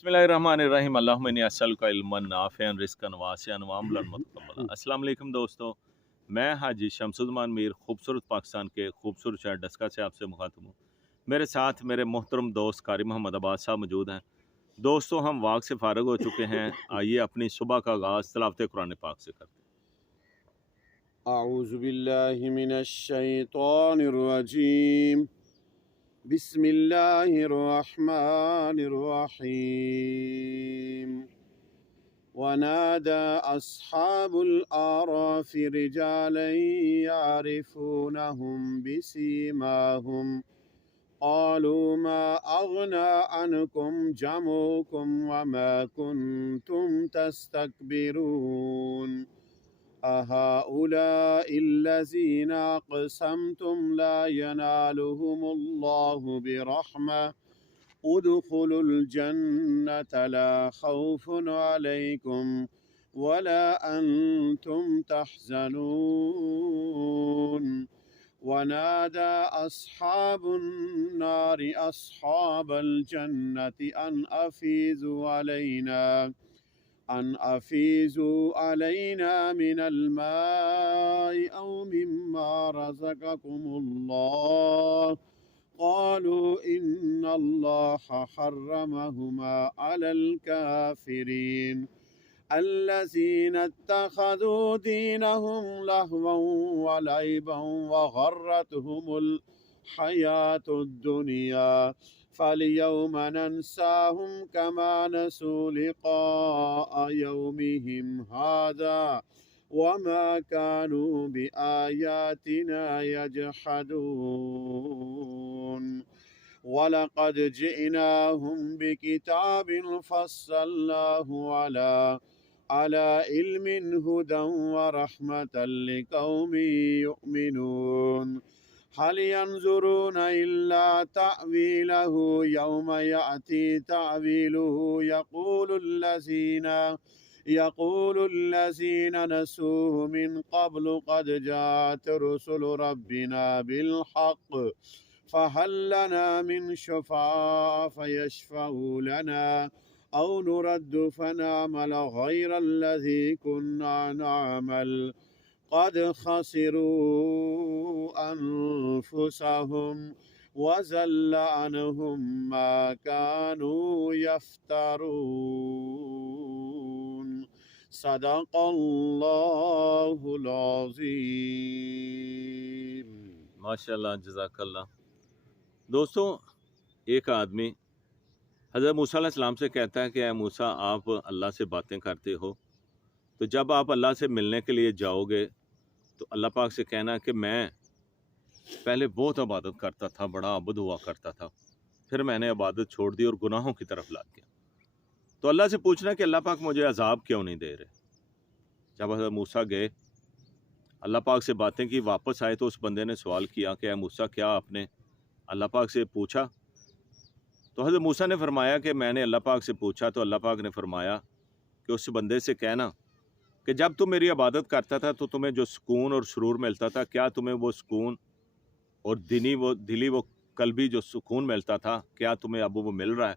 बिस्मिल्लाहिर्रहमानिर्रहीम अल्लाहुम्मा इन्नी अस्सअलुका इल्मन नाफ़िअन रिज़्क़न वासिअन व अमलन मुतक़ब्बला। अस्सलाम वालेकुम दोस्तों, मैं हाजी शमसुद्दीन मीर खूबसूरत पाकिस्तान के खूबसूरत शहर डस्का से आपसे मुखातिब हूँ। मेरे साथ मेरे मोहतरम दोस्त कारी मोहम्मद अब्बास साहब मौजूद हैं। दोस्तों, हम वाक़ से फ़ारिग हो चुके हैं। आइए अपनी सुबह का आगाज़ तिलावत कुरान पाक से करते हैं। أعوذ بالله من الشيطان الرجيم بسم الله الرحمن الرحيم ونادى أصحاب الأعراف رجالا يعرفونهم بسيماهم قالوا ما أغنى عنكم جمعكم وما كنتم تستكبرون أهؤلاء الذين أقسمتم لا ينالهم الله برحمة ادخلوا الجنة لا خوف عليكم ولا أنتم تحزنون ونادى أصحاب النار أصحاب الجنة أن أفيزوا علينا من الماء أو مما رزقكم الله قالوا إن الله حرمهما على الكافرين الذين اتخذوا دينهم لهوا ولعبا وغرتهم الحياة الدنيا فاليوم ننساهم كما نسوا لقاء يومهم هذا وما كانوا بآياتنا يجحدون ولقد جئناهم بكتاب فصلناه على علم هدى ورحمة لقوم يؤمنون هل ينظرون إلا تأويله يوم يأتي تأويله يقول الذين نسوه من قبل قد جاءت رسل ربنا بالحق فهل لنا من شفعاء فيشفعوا لنا أو نرد فنعمل غير الذي كنا نعمل قد خسروا أنفسهم وزل عنهم ما كانوا يفترون صدق الله العظيم माशाअल्लाह, जज़ाकल्लाह। दोस्तों, एक आदमी हज़रत मूसा अलैहिस्सलाम से कहता है कि ऐ मूसा, आप अल्लाह से बातें करते हो, तो जब आप अल्लाह से मिलने के लिए जाओगे तो अल्लाह पाक से कहना कि मैं पहले बहुत इबादत करता था, बड़ा आबुद हुआ करता था, फिर मैंने इबादत छोड़ दी और गुनाहों की तरफ लग गया। तो अल्लाह से पूछना कि अल्लाह पाक मुझे अजाब क्यों नहीं दे रहे। जब हज़रत मूसा गए, अल्लाह पाक से बातें की, वापस आए तो उस बंदे ने सवाल किया कि ऐ मूसा, क्या आपने अल्लाह पाक से पूछा? तो हज़रत मूसा ने फरमाया कि मैंने अल्लाह पाक से पूछा। तो अल्लाह पाक ने फरमाया कि उस बंदे से कहना कि जब तुम मेरी इबादत करता था तो तुम्हें जो सुकून और सुरूर मिलता था, क्या तुम्हें वो सुकून और दिली वो कल्बी जो सुकून मिलता था, क्या तुम्हें अब वो मिल रहा है?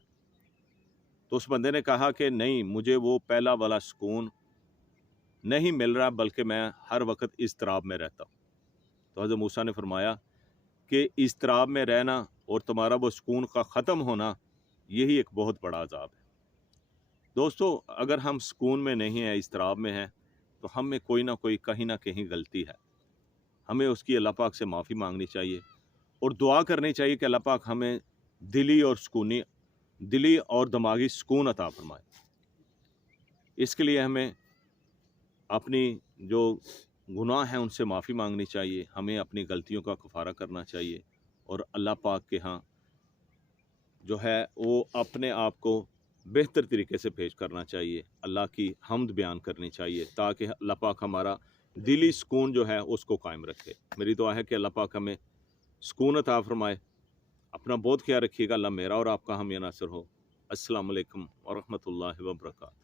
तो उस बंदे ने कहा कि नहीं, मुझे वो पहला वाला सुकून नहीं मिल रहा, बल्कि मैं हर वक्त इज़्तिराब में रहता हूँ। तो हज़रत मूसा ने फरमाया कि इज़्तिराब में रहना और तुम्हारा वो सुकून का ख़त्म होना, यही एक बहुत बड़ा अज़ाब है। दोस्तों, अगर हम सुकून में नहीं हैं, इज़्तिराब में हैं, तो हम में कोई ना कोई कहीं ना कहीं गलती है। हमें उसकी अल्लाह पाक से माफ़ी मांगनी चाहिए और दुआ करनी चाहिए कि अल्लाह पाक हमें दिली और दिमागी सुकून अता फरमाए। इसके लिए हमें अपनी जो गुनाह हैं उनसे माफ़ी मांगनी चाहिए, हमें अपनी गलतियों का कफ़ारा करना चाहिए और अल्लाह पाक के यहाँ जो है वो अपने आप को बेहतर तरीके से पेश करना चाहिए, अल्लाह की हम्द बयान करनी चाहिए, ताकि अल्लाह पाक हमारा दिली सुकून जो है उसको कायम रखे। मेरी दुआ है कि अल्लाह पाक हमें सुकून अता फरमाए। अपना बहुत ख्याल रखिएगा। अल्लाह मेरा और आपका हामी नासिर हो। अस्सलामु अलैकुम व रहमतुल्लाहि व बरकातहू।